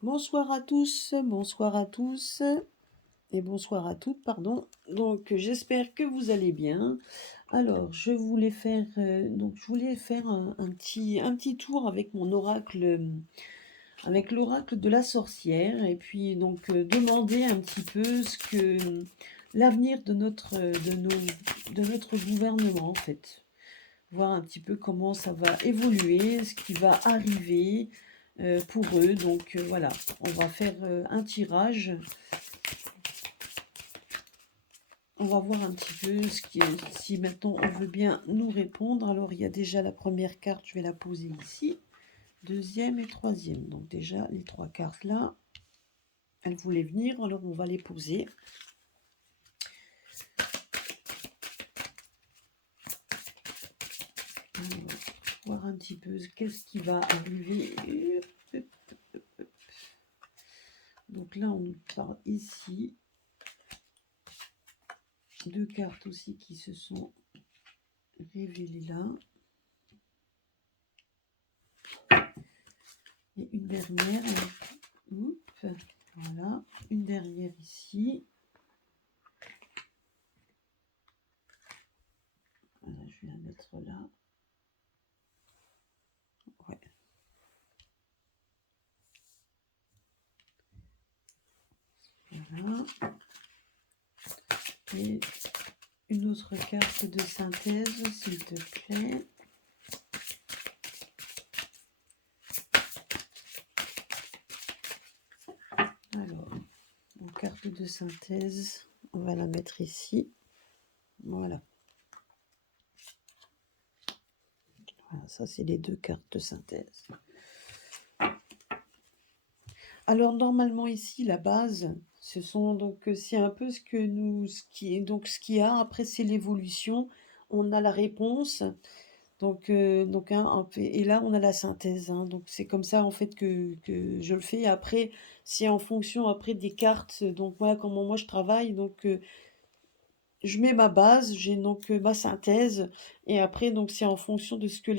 Bonsoir à tous et bonsoir à toutes, pardon. Donc j'espère que vous allez bien. Alors je voulais faire un petit tour avec mon oracle, avec l'oracle de la sorcière, et puis donc demander un petit peu ce que l'avenir de notre gouvernement en fait. Voir un petit peu comment ça va évoluer, ce qui va arriver pour eux. Donc voilà, on va faire un tirage. On va voir un petit peu si maintenant on veut bien nous répondre. Alors il y a déjà la première carte, je vais la poser ici. Deuxième et troisième. Donc déjà les trois cartes là, elles voulaient venir, alors on va les poser. Alors, voir un petit peu qu'est-ce qui va arriver. Donc là on parle ici. Deux cartes aussi qui se sont révélées là. Et une dernière. Oups, voilà, une dernière ici. Voilà, je vais la mettre là. Ouais. Voilà. Et une autre carte de synthèse, s'il te plaît. Alors, en carte de synthèse, on va la mettre ici. Voilà. Voilà, ça c'est les deux cartes de synthèse. Alors normalement ici la base, ce sont donc c'est un peu ce qu'il y a. Après c'est l'évolution. On a la réponse. Donc, et là, on a la synthèse, hein. Donc, c'est comme ça, en fait, que je le fais. Après, c'est en fonction, après, des cartes. Donc, voilà comment moi je travaille. Donc, je mets ma base, j'ai donc ma synthèse. Et après, donc, c'est en fonction de ce que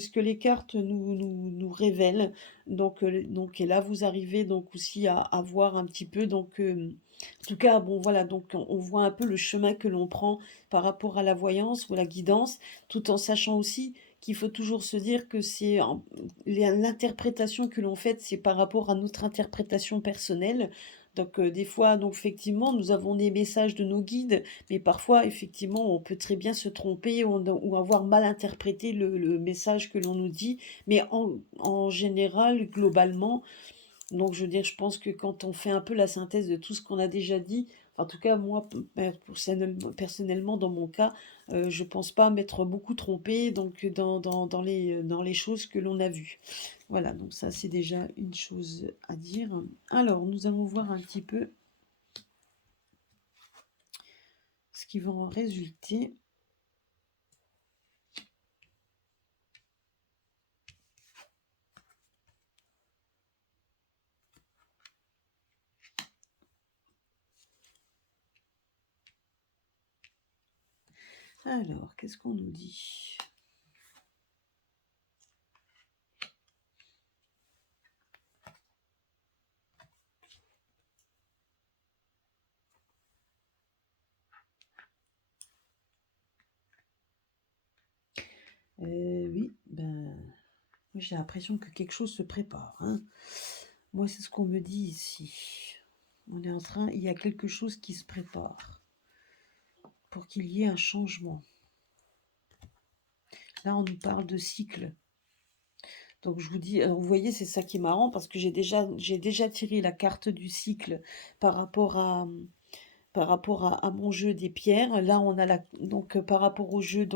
ce que les cartes nous révèlent. Donc, et là, vous arrivez donc aussi à voir un petit peu. Donc, en tout cas, bon, voilà. Donc, on voit un peu le chemin que l'on prend par rapport à la voyance ou la guidance, tout en sachant aussi qu'il faut toujours se dire que l'interprétation que l'on fait, c'est par rapport à notre interprétation personnelle. Donc, des fois, donc, effectivement, nous avons des messages de nos guides, mais parfois, effectivement, on peut très bien se tromper ou avoir mal interprété le message que l'on nous dit. Mais en général, globalement, donc je veux dire, je pense que quand on fait un peu la synthèse de tout ce qu'on a déjà dit, en tout cas moi personnellement dans mon cas, je pense pas m'être beaucoup trompée donc dans les choses que l'on a vues. Voilà, donc ça c'est déjà une chose à dire. Alors nous allons voir un petit peu ce qui va en résulter. Alors, qu'est-ce qu'on nous dit? Oui, ben, j'ai l'impression que quelque chose se prépare, hein. Moi, c'est ce qu'on me dit ici. Il y a quelque chose qui se prépare pour qu'il y ait un changement. Là, on nous parle de cycle. Donc, je vous dis, alors, vous voyez, c'est ça qui est marrant parce que j'ai déjà tiré la carte du cycle par rapport à mon jeu des pierres. Là, on a donc par rapport au jeu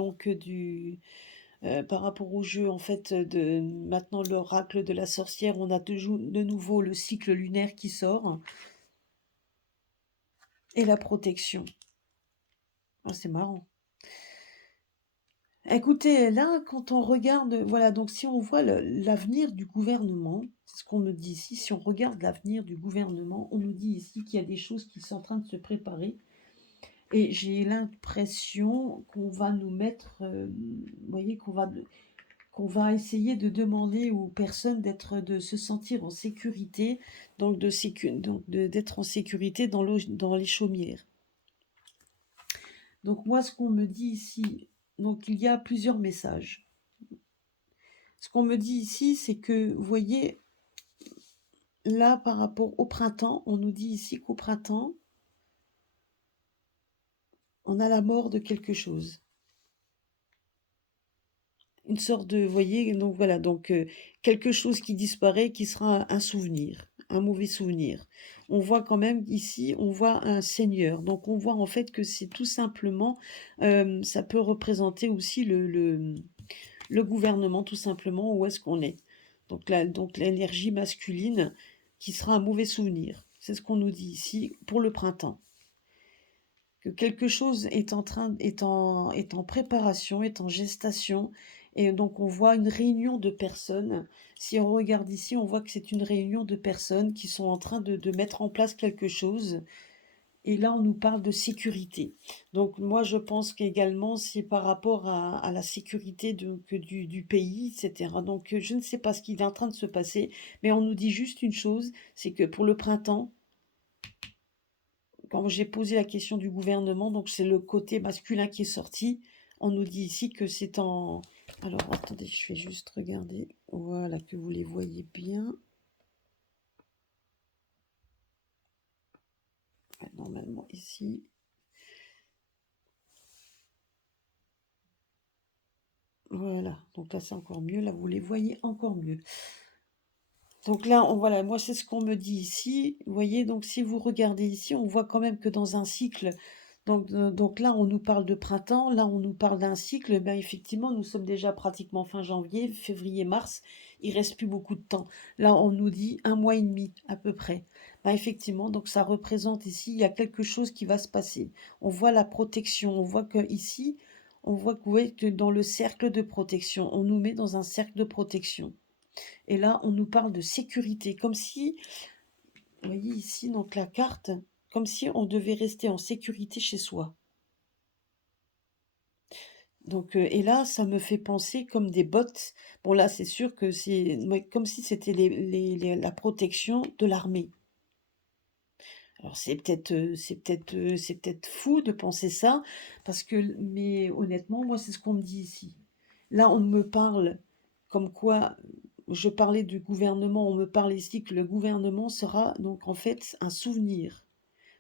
par rapport au jeu en fait de maintenant l'oracle de la sorcière, on a de nouveau le cycle lunaire qui sort et la protection. Ah, c'est marrant. Écoutez, là, quand on regarde, voilà, donc si on voit l'avenir du gouvernement, c'est ce qu'on me dit ici, si on regarde l'avenir du gouvernement, on nous dit ici qu'il y a des choses qui sont en train de se préparer. Et j'ai l'impression qu'on va nous mettre, vous voyez, qu'on va essayer de demander aux personnes de se sentir en sécurité, donc d'être en sécurité dans les chaumières. Donc moi, ce qu'on me dit ici, donc il y a plusieurs messages. Ce qu'on me dit ici, c'est que, vous voyez, là, par rapport au printemps, on nous dit ici qu'au printemps, on a la mort de quelque chose. Une sorte de, vous voyez, donc voilà, donc quelque chose qui disparaît, qui sera un souvenir, un mauvais souvenir. On voit quand même ici, on voit un seigneur. Donc on voit en fait que c'est tout simplement, ça peut représenter aussi le gouvernement, tout simplement, où est-ce qu'on est. Donc l'énergie masculine qui sera un mauvais souvenir. C'est ce qu'on nous dit ici pour le printemps. Que quelque chose est en préparation, est en gestation, et donc on voit une réunion de personnes. Si on regarde ici, on voit que c'est une réunion de personnes qui sont en train de mettre en place quelque chose. Et là, on nous parle de sécurité. Donc moi, je pense qu'également, c'est par rapport à la sécurité du pays, etc. Donc je ne sais pas ce qui est en train de se passer, mais on nous dit juste une chose, c'est que pour le printemps, quand j'ai posé la question du gouvernement, donc c'est le côté masculin qui est sorti, on nous dit ici que c'est en... Alors, attendez, je vais juste regarder. Voilà, que vous les voyez bien. Normalement, ici. Voilà, donc là, c'est encore mieux. Là, vous les voyez encore mieux. Donc là, voilà, moi, c'est ce qu'on me dit ici. Vous voyez, donc si vous regardez ici, on voit quand même que dans un cycle, donc là, on nous parle de printemps, là, on nous parle d'un cycle. Ben, effectivement, nous sommes déjà pratiquement fin janvier, février, mars. Il reste plus beaucoup de temps. Là, on nous dit 1 mois et demi à peu près. Ben, effectivement, donc ça représente ici, il y a quelque chose qui va se passer. On voit la protection. On voit que ici, on voit que, vous voyez, que dans le cercle de protection, on nous met dans un cercle de protection. Et là, on nous parle de sécurité, comme si, vous voyez ici, donc la carte, comme si on devait rester en sécurité chez soi. Donc, et là, ça me fait penser comme des bottes. Bon, là, c'est sûr que c'est comme si c'était la protection de l'armée. Alors, c'est peut-être fou de penser ça, parce que, mais honnêtement, moi, c'est ce qu'on me dit ici. Là, on me parle comme quoi, je parlais du gouvernement, on me parle ici que le gouvernement sera donc en fait un souvenir.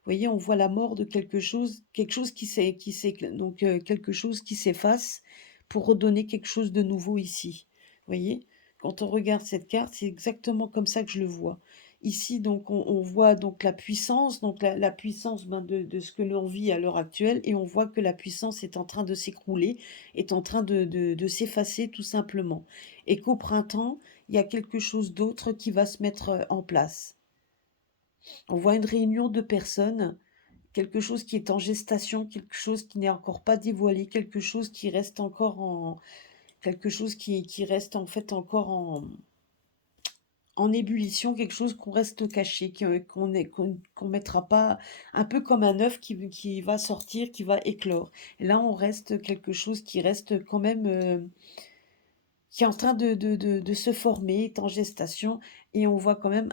Vous voyez, on voit la mort de quelque chose donc quelque chose qui s'efface pour redonner quelque chose de nouveau ici. Vous voyez, quand on regarde cette carte, c'est exactement comme ça que je le vois. Ici, donc, on voit donc la puissance, donc la puissance de ce que l'on vit à l'heure actuelle, et on voit que la puissance est en train de s'écrouler, est en train de s'effacer tout simplement. Et qu'au printemps, il y a quelque chose d'autre qui va se mettre en place. On voit une réunion de personnes, quelque chose qui est en gestation, quelque chose qui n'est encore pas dévoilé, quelque chose qui reste encore en, quelque chose qui reste en fait encore en ébullition, quelque chose qu'on reste caché, qu'on mettra pas, un peu comme un œuf qui va sortir, qui va éclore. Et là, on reste quelque chose qui reste quand même, qui est en train de se former, est en gestation, et on voit quand même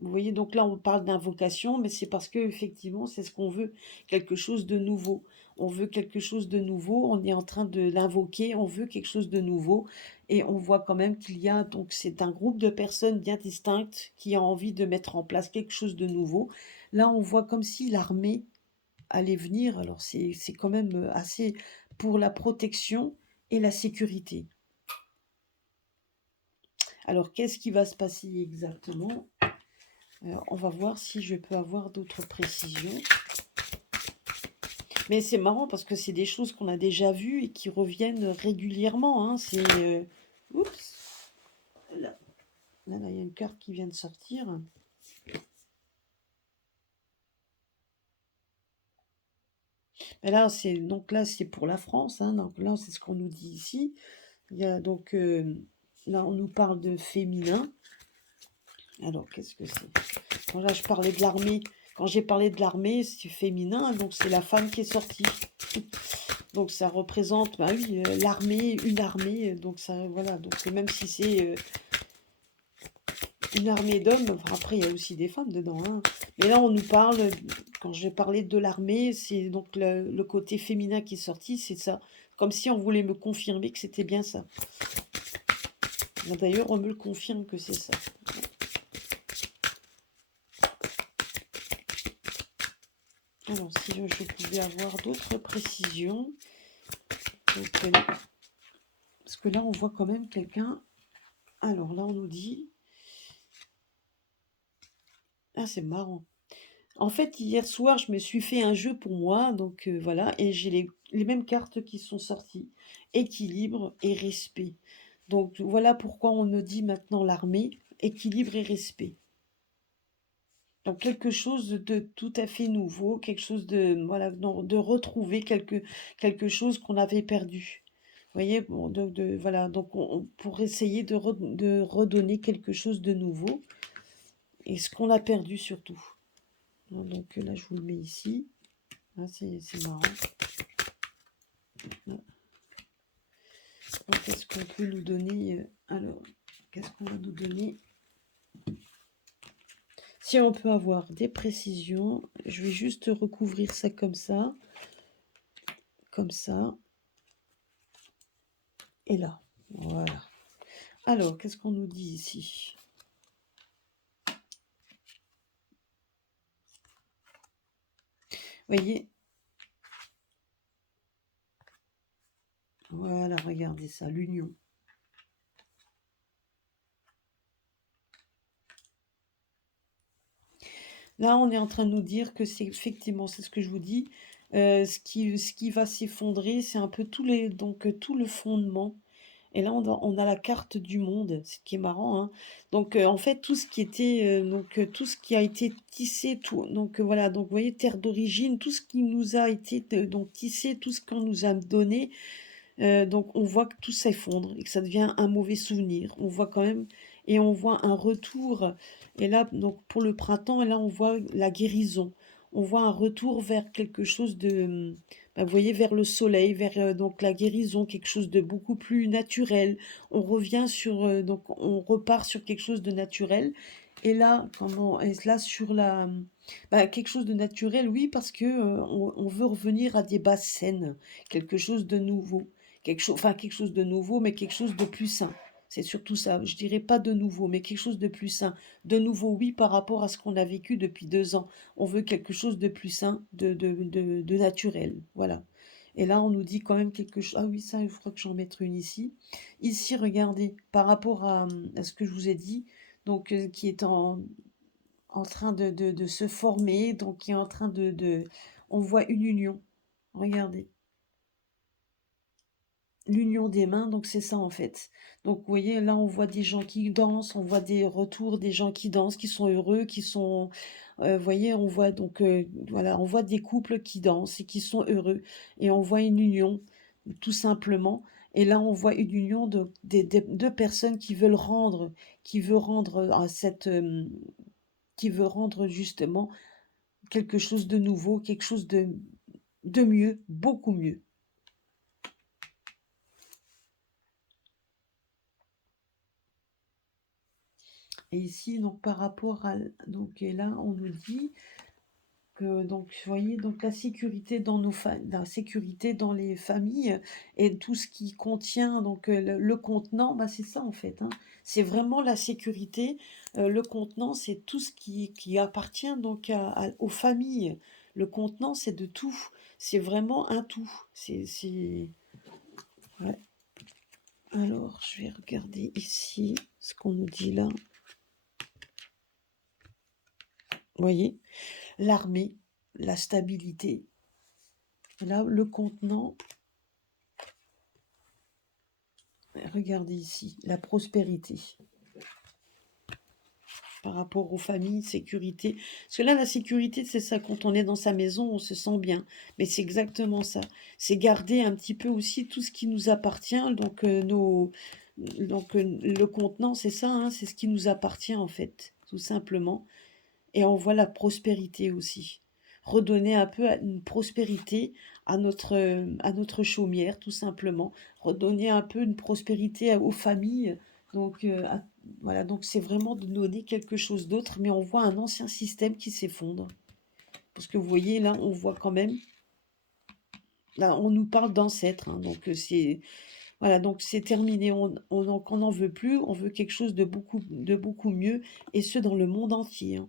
vous voyez, donc là, on parle d'invocation, mais c'est parce que effectivement, c'est ce qu'on veut, quelque chose de nouveau. On veut quelque chose de nouveau, on est en train de l'invoquer, on veut quelque chose de nouveau, et on voit quand même qu'il y a, donc c'est un groupe de personnes bien distinctes qui ont envie de mettre en place quelque chose de nouveau. Là, on voit comme si l'armée allait venir, alors c'est quand même assez pour la protection et la sécurité. Alors, qu'est-ce qui va se passer exactement? Alors, on va voir si je peux avoir d'autres précisions. Mais c'est marrant parce que c'est des choses qu'on a déjà vues et qui reviennent régulièrement. Hein. Oups. Là, il y a une carte qui vient de sortir. Et là, c'est pour la France. Hein. Donc là, c'est ce qu'on nous dit ici. Il y a donc là, on nous parle de féminin. Alors, qu'est-ce que c'est? Là, je parlais de l'armée. Quand j'ai parlé de l'armée, c'est féminin, donc c'est la femme qui est sortie. Donc ça représente, bah oui, l'armée, une armée, donc ça, voilà. Donc même si c'est une armée d'hommes, enfin, après il y a aussi des femmes dedans, hein. Mais là on nous parle, quand je parlais de l'armée, c'est donc le côté féminin qui est sorti, c'est ça. Comme si on voulait me confirmer que c'était bien ça. Bon, d'ailleurs, on me le confirme que c'est ça. Alors, si je pouvais avoir d'autres précisions. Donc, parce que là, on voit quand même quelqu'un. Alors là, on nous dit. Ah, c'est marrant. En fait, hier soir, je me suis fait un jeu pour moi. Donc, voilà. Et j'ai les mêmes cartes qui sont sorties: équilibre et respect. Donc, voilà pourquoi on me dit maintenant l'armée: équilibre et respect. Donc quelque chose de tout à fait nouveau, quelque chose de, voilà, de retrouver quelque chose qu'on avait perdu. Vous voyez, bon, voilà, donc pour essayer de redonner quelque chose de nouveau et ce qu'on a perdu surtout. Donc là, je vous le mets ici. Ah, c'est marrant. Ah. Qu'est-ce qu'on peut nous donner alors, qu'est-ce qu'on va nous donner? Si on peut avoir des précisions, je vais juste recouvrir ça comme ça. Comme ça. Et là, voilà. Alors, qu'est-ce qu'on nous dit ici? Voyez, voilà, regardez ça, l'union. Là, on est en train de nous dire que c'est effectivement, c'est ce que je vous dis, ce qui va s'effondrer, c'est un peu tout le fondement. Et là, on a la carte du monde, ce qui est marrant, hein. Donc, en fait, tout ce qui était, tout ce qui a été tissé, tout, donc voilà, donc vous voyez, terre d'origine, tout ce qui nous a été donc tissé, tout ce qu'on nous a donné. Donc on voit que tout s'effondre et que ça devient un mauvais souvenir. On voit quand même, et on voit un retour. Et là, donc pour le printemps, et là on voit la guérison. On voit un retour vers quelque chose de, bah, vous voyez, vers le soleil, vers donc la guérison, quelque chose de beaucoup plus naturel. On revient sur, donc on repart sur quelque chose de naturel. Et là, et là sur bah, quelque chose de naturel, oui, parce que on veut revenir à des bases saines, quelque chose de nouveau. Quelque chose de nouveau, mais quelque chose de plus sain. C'est surtout ça. Je dirais pas de nouveau, mais quelque chose de plus sain. De nouveau, oui, par rapport à ce qu'on a vécu depuis 2 ans. On veut quelque chose de plus sain, de naturel. Voilà. Et là, on nous dit quand même quelque chose. Ah oui, ça, il faudra que j'en mette une ici. Ici, regardez, par rapport à ce que je vous ai dit, donc qui est en train de se former, donc qui est en train on voit une union. Regardez. L'union des mains, donc c'est ça en fait. Donc vous voyez, là on voit des gens qui dansent, on voit des retours des gens qui dansent, qui sont heureux, qui sont, vous voyez, on voit donc, voilà, on voit des couples qui dansent et qui sont heureux. Et on voit une union, tout simplement. Et là on voit une union des deux personnes qui veut rendre qui veut rendre justement quelque chose de nouveau, quelque chose de mieux, beaucoup mieux. Et ici, donc par rapport à, donc et là, on nous dit que, donc, vous voyez, donc la sécurité dans la sécurité dans les familles et tout ce qui contient donc le contenant, bah c'est ça en fait, hein. C'est vraiment la sécurité. Le contenant, c'est tout ce qui appartient donc aux familles. Le contenant, c'est de tout. C'est vraiment un tout. Ouais. Alors, je vais regarder ici ce qu'on nous dit là. Vous voyez? L'armée, la stabilité. Là, le contenant, regardez ici, la prospérité. Par rapport aux familles, sécurité. Parce que là, la sécurité, c'est ça, quand on est dans sa maison, on se sent bien. Mais c'est exactement ça. C'est garder un petit peu aussi tout ce qui nous appartient. Donc, le contenant, c'est ça, hein, c'est ce qui nous appartient en fait, tout simplement. Et on voit la prospérité aussi. Redonner un peu une prospérité à notre chaumière, tout simplement. Redonner un peu une prospérité aux familles. Donc, voilà, donc c'est vraiment de donner quelque chose d'autre, mais on voit un ancien système qui s'effondre. Parce que vous voyez, là, on voit quand même, là, on nous parle d'ancêtres, hein, donc c'est, voilà, donc c'est terminé, on n'en veut plus, on veut quelque chose de beaucoup mieux, et ce, dans le monde entier, hein.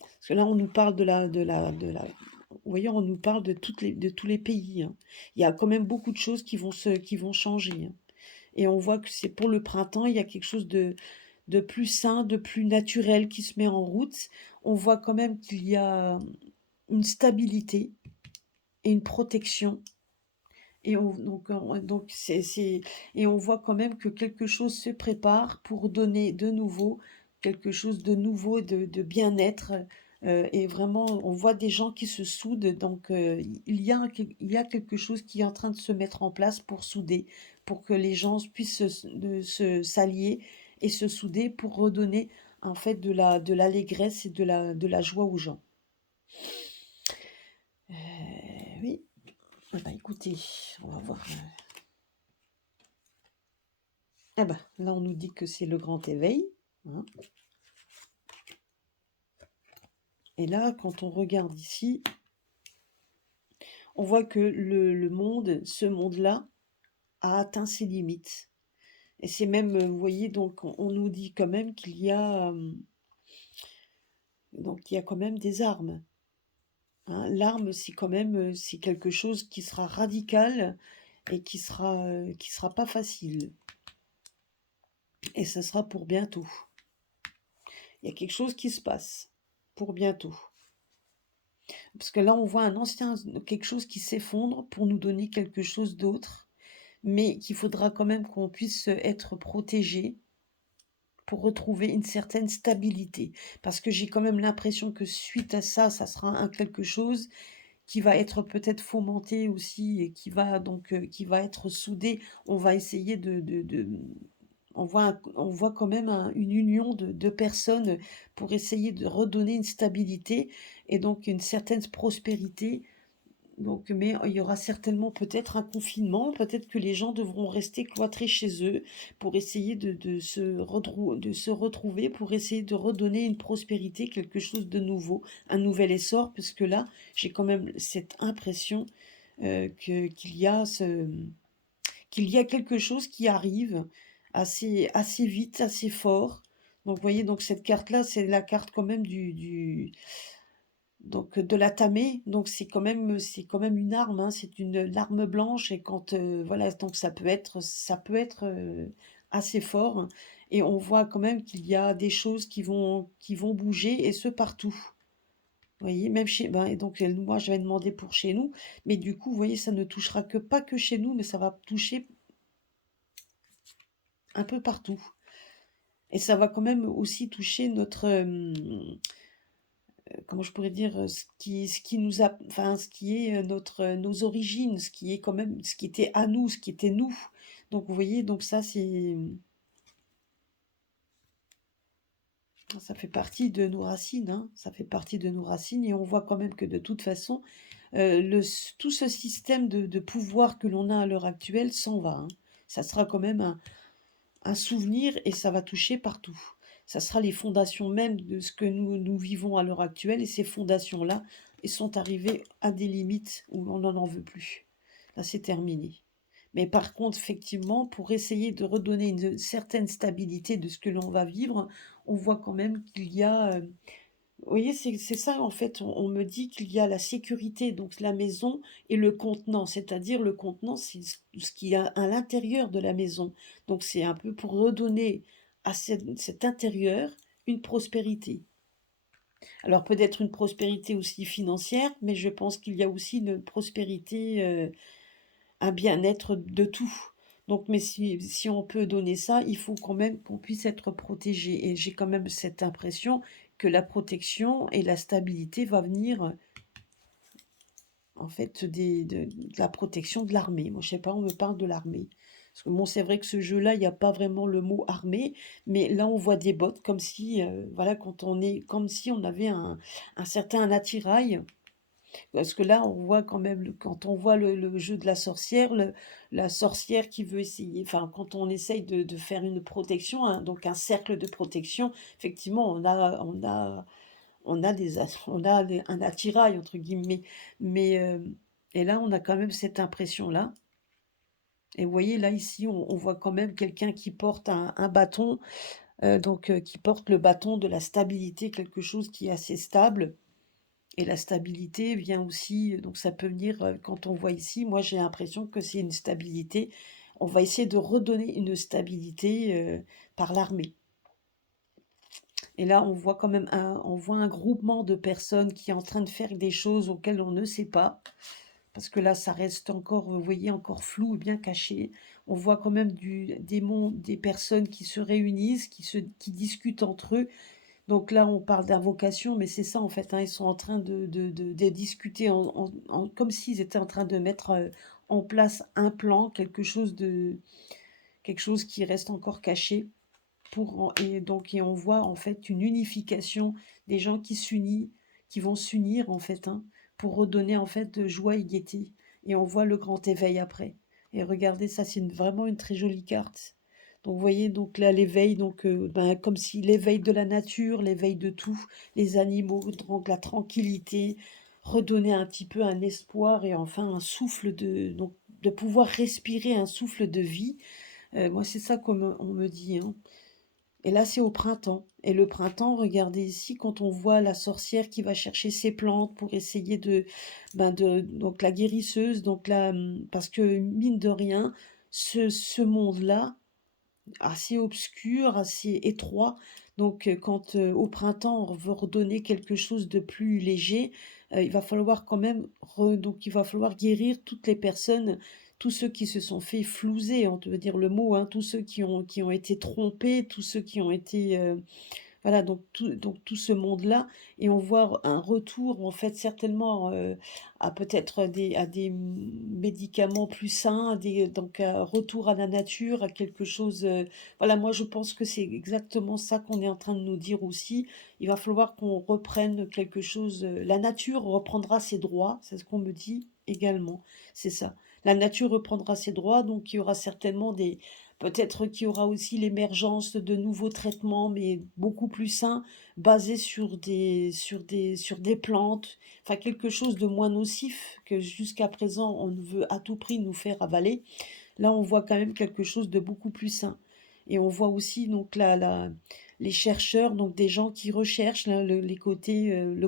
Parce que là, on nous parle vous voyez, on nous parle de tous les pays, hein. Il y a quand même beaucoup de choses qui vont changer, hein. Et on voit que c'est pour le printemps, il y a quelque chose de plus sain, de plus naturel qui se met en route. On voit quand même qu'il y a une stabilité et une protection. Et on voit quand même que quelque chose se prépare pour donner de nouveau quelque chose de nouveau, de bien-être. Et vraiment, on voit des gens qui se soudent. Donc, il y a quelque chose qui est en train de se mettre en place pour souder, pour que les gens puissent s'allier et se souder pour redonner en fait de l'allégresse et de la joie aux gens. Oui, eh ben, écoutez, on va voir. Ah bah, là, on nous dit que c'est le grand éveil, hein. Et là, quand on regarde ici, on voit que le monde, ce monde-là, a atteint ses limites. Et c'est même, vous voyez, donc on nous dit quand même qu'il y a, donc il y a quand même des armes, hein. L'arme, c'est quand même, c'est quelque chose qui sera radical et qui sera pas facile. Et ça sera pour bientôt. Il y a quelque chose qui se passe pour bientôt. Parce que là, on voit quelque chose qui s'effondre pour nous donner quelque chose d'autre, mais qu'il faudra quand même qu'on puisse être protégé pour retrouver une certaine stabilité. Parce que j'ai quand même l'impression que suite à ça, ça sera un quelque chose qui va être peut-être fomenté aussi et qui va être soudé. On va essayer on voit quand même une union de personnes pour essayer de redonner une stabilité et donc une certaine prospérité. Donc, mais il y aura certainement peut-être un confinement, peut-être que les gens devront rester cloîtrés chez eux pour essayer de se retrouver, pour essayer de redonner une prospérité, quelque chose de nouveau, un nouvel essor, parce que là, j'ai quand même cette impression qu'il y a quelque chose qui arrive assez vite, assez fort. Donc, vous voyez, donc cette carte-là, c'est la carte quand même donc de la tamer. Donc c'est quand même une arme, hein, c'est une l'arme blanche. Et quand voilà, donc ça peut être assez fort. Et on voit quand même qu'il y a des choses qui vont bouger, et ce partout. Vous voyez, même chez, ben, et donc moi j'avais demandé pour chez nous, mais du coup, vous voyez, ça ne touchera pas que chez nous, mais ça va toucher un peu partout. Et ça va quand même aussi toucher notre, comment je pourrais dire, ce qui nous a, enfin, ce qui est nos origines, ce qui est quand même, ce qui était à nous, ce qui était nous. Donc, vous voyez, donc ça fait partie de nos racines, hein, ça fait partie de nos racines, et on voit quand même que de toute façon, tout ce système de pouvoir que l'on a à l'heure actuelle s'en va, hein. Ça sera quand même un souvenir, et ça va toucher partout. Ça sera les fondations même de ce que nous vivons à l'heure actuelle, et ces fondations-là, elles sont arrivées à des limites où on n'en veut plus. Là, c'est terminé. Mais par contre, effectivement, pour essayer de redonner une certaine stabilité de ce que l'on va vivre, on voit quand même qu'il y a, vous voyez, c'est ça en fait, on me dit qu'il y a la sécurité, donc la maison, et le contenant, c'est-à-dire le contenant, c'est ce qu'il y a à l'intérieur de la maison. Donc c'est un peu pour redonner à cet intérieur une prospérité. Alors peut-être une prospérité aussi financière, mais je pense qu'il y a aussi une prospérité, un bien-être de tout. Donc, mais si on peut donner ça, il faut quand même qu'on puisse être protégé. Et j'ai quand même cette impression que la protection et la stabilité va venir, en fait, de la protection de l'armée. Moi, je sais pas, on me parle de l'armée. Parce que bon, c'est vrai que ce jeu-là, il n'y a pas vraiment le mot armée, mais là, on voit des bottes comme si, voilà, quand on est, comme si on avait un certain attirail Parce que là, on voit quand même, quand on voit le jeu de la sorcière, la sorcière qui veut essayer, enfin, quand on essaye de faire une protection, donc un cercle de protection, effectivement, on a un attirail, entre guillemets. Mais, et là, on a quand même cette impression-là. Et vous voyez, là, ici, on voit quand même quelqu'un qui porte un bâton, qui porte le bâton de la stabilité, quelque chose qui est assez stable. Et la stabilité vient aussi, donc ça peut venir, quand on voit ici, moi j'ai l'impression que c'est une stabilité. On va essayer de redonner une stabilité par l'armée. Et là, on voit quand même on voit un groupement de personnes qui est en train de faire des choses auxquelles on ne sait pas. Parce que là, ça reste encore, vous voyez, encore flou, bien caché. On voit quand même des personnes qui se réunissent, qui discutent entre eux. Donc là, on parle d'invocation, mais c'est ça en fait, hein, ils sont en train de discuter comme s'ils étaient en train de mettre en place un plan, quelque chose qui reste encore caché. Et on voit en fait une unification des gens qui vont s'unir en fait, hein, pour redonner en fait de joie et gaieté. Et on voit le grand éveil après. Et regardez, ça c'est vraiment une très jolie carte. Donc vous voyez, donc là l'éveil, comme si l'éveil de la nature, l'éveil de tout, les animaux, donc la tranquillité, redonner un petit peu un espoir et enfin un souffle donc de pouvoir respirer un souffle de vie. Moi c'est ça qu'on me dit, hein. Et là, c'est au printemps. Et le printemps, regardez ici, quand on voit la sorcière qui va chercher ses plantes pour essayer donc la guérisseuse, parce que mine de rien, ce monde-là, assez obscur, assez étroit, donc quand au printemps on veut redonner quelque chose de plus léger, il va falloir quand même, donc il va falloir guérir toutes les personnes, tous ceux qui se sont fait flouser, on veut dire le mot, hein, tous ceux qui ont été trompés, tous ceux qui ont été voilà, donc tout ce monde-là, et on voit un retour, en fait, certainement à peut-être à des médicaments plus sains, donc un retour à la nature, à quelque chose. Voilà, moi je pense que c'est exactement ça qu'on est en train de nous dire aussi. Il va falloir qu'on reprenne quelque chose. La nature reprendra ses droits, c'est ce qu'on me dit également. C'est ça. La nature reprendra ses droits, donc il y aura certainement peut-être qu'il y aura aussi l'émergence de nouveaux traitements, mais beaucoup plus sains, basés sur des plantes, enfin quelque chose de moins nocif que jusqu'à présent on veut à tout prix nous faire avaler. Là, on voit quand même quelque chose de beaucoup plus sain. Et on voit aussi donc les chercheurs, donc des gens qui recherchent là, le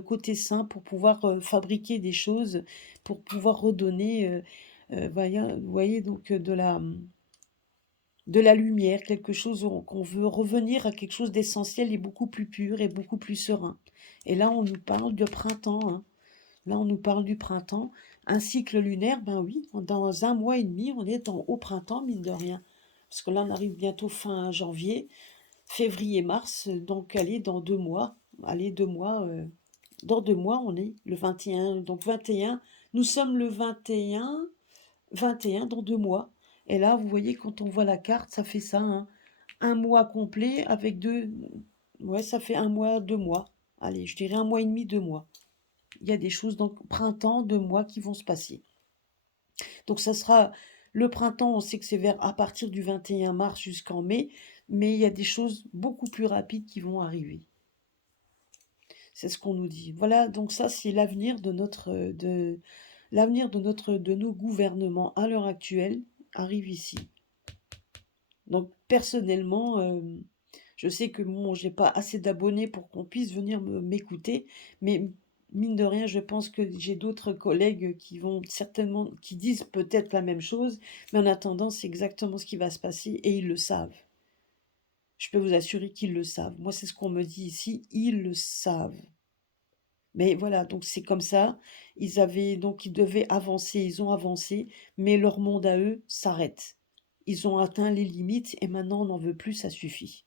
côté sain pour pouvoir fabriquer des choses, pour pouvoir redonner, vous voyez, donc de la lumière, quelque chose qu'on veut revenir à quelque chose d'essentiel et beaucoup plus pur et beaucoup plus serein. Et là, on nous parle de printemps, hein. Là, on nous parle du printemps. Un cycle lunaire, ben oui, dans un mois et demi, on est au printemps, mine de rien. Parce que là, on arrive bientôt fin janvier, février, mars, donc allez, dans 2 mois. Allez, 2 mois. Dans 2 mois, on est le 21. Donc 21, nous sommes le 21 dans 2 mois. Et là, vous voyez, quand on voit la carte, ça fait ça, hein. Un mois complet avec deux. Ouais, ça fait un mois, 2 mois. Allez, je dirais un mois et demi, 2 mois. Il y a des choses, donc printemps, 2 mois qui vont se passer. Donc ça sera le printemps, on sait que c'est à partir du 21 mars jusqu'en mai, mais il y a des choses beaucoup plus rapides qui vont arriver. C'est ce qu'on nous dit. Voilà, donc ça c'est l'avenir de nos gouvernements à l'heure actuelle arrive ici. Donc personnellement, je sais que bon, j'ai pas assez d'abonnés pour qu'on puisse venir m'écouter, mais mine de rien, je pense que j'ai d'autres collègues qui vont certainement, qui disent peut-être la même chose, mais en attendant, c'est exactement ce qui va se passer et ils le savent. Je peux vous assurer qu'ils le savent. Moi, c'est ce qu'on me dit ici, ils le savent. Mais voilà, donc c'est comme ça. Ils devaient avancer, ils ont avancé, mais leur monde à eux s'arrête. Ils ont atteint les limites et maintenant on n'en veut plus, ça suffit.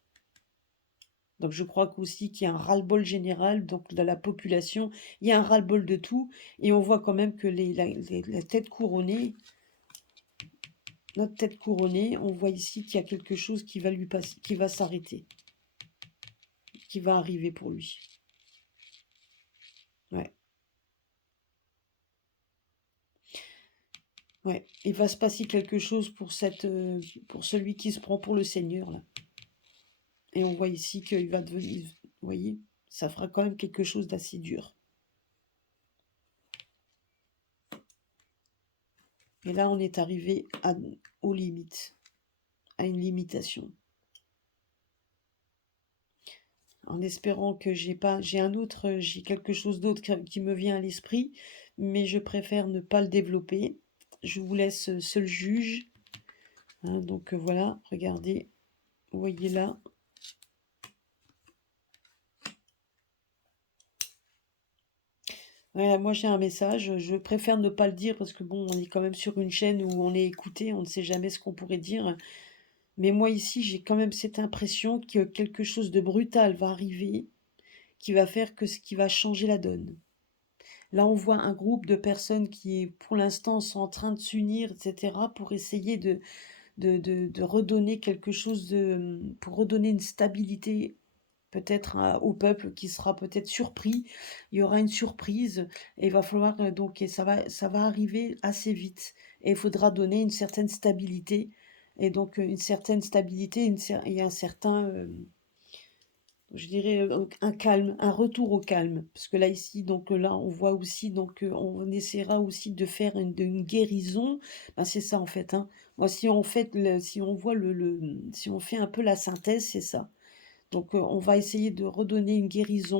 Donc je crois qu'aussi qu'il y a un ras-le-bol général donc de la population, il y a un ras-le-bol de tout, et on voit quand même que la tête couronnée, notre tête couronnée, on voit ici qu'il y a quelque chose qui va lui passer, qui va s'arrêter, qui va arriver pour lui. Ouais. Ouais, il va se passer quelque chose pour celui qui se prend pour le Seigneur, là. Et on voit ici qu'il va devenir, vous voyez, ça fera quand même quelque chose d'assez dur. Et là, on est arrivé aux limites, à une limitation. En espérant que j'ai quelque chose d'autre qui me vient à l'esprit, mais je préfère ne pas le développer. Je vous laisse seul juge. Hein, donc voilà, regardez, vous voyez là. Voilà, moi j'ai un message, je préfère ne pas le dire parce que bon, on est quand même sur une chaîne où on est écouté, on ne sait jamais ce qu'on pourrait dire. Mais moi ici, j'ai quand même cette impression que quelque chose de brutal va arriver, qui va faire que ce qui va changer la donne. Là, on voit un groupe de personnes qui, pour l'instant, sont en train de s'unir, etc., pour essayer de redonner quelque chose pour redonner une stabilité peut-être au peuple qui sera peut-être surpris. Il y aura une surprise et il va falloir donc, et ça va arriver assez vite. Et il faudra donner une certaine stabilité. Et donc, une certaine stabilité et un certain, je dirais, un calme, un retour au calme. Parce que là, ici, donc là, on voit aussi, donc on essaiera aussi de faire une guérison. Ben, c'est ça, en fait. Hein. Moi, si on voit si on fait un peu la synthèse, c'est ça. Donc, on va essayer de redonner une guérison,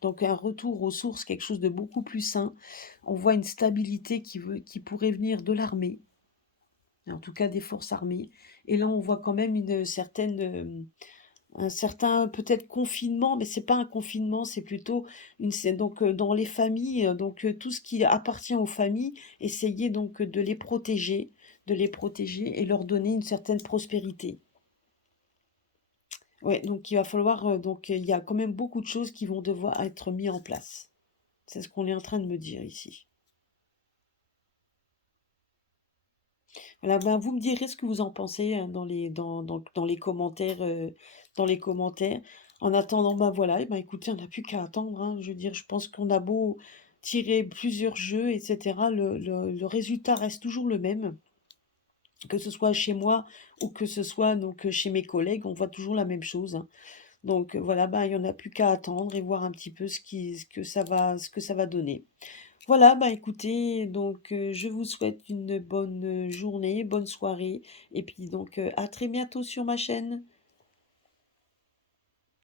donc un retour aux sources, quelque chose de beaucoup plus sain. On voit une stabilité qui pourrait venir de l'armée, en tout cas des forces armées. Et là, on voit quand même un certain peut-être confinement, mais c'est pas un confinement, c'est plutôt c'est donc dans les familles, donc tout ce qui appartient aux familles, essayer donc de les protéger et leur donner une certaine prospérité. Ouais, donc il va falloir, donc il y a quand même beaucoup de choses qui vont devoir être mis en place. C'est ce qu'on est en train de me dire ici. Voilà, ben, vous me direz ce que vous en pensez hein, dans les commentaires. En attendant, ben voilà, et ben écoutez, on n'a plus qu'à attendre. Hein. Je veux dire, je pense qu'on a beau tirer plusieurs jeux, etc. Le résultat reste toujours le même. Que ce soit chez moi ou que ce soit donc chez mes collègues, on voit toujours la même chose. Hein. Donc voilà, ben, il n'y en a plus qu'à attendre et voir un petit peu ce que ça va donner. Voilà, bah écoutez, donc je vous souhaite une bonne journée, bonne soirée, et puis donc à très bientôt sur ma chaîne.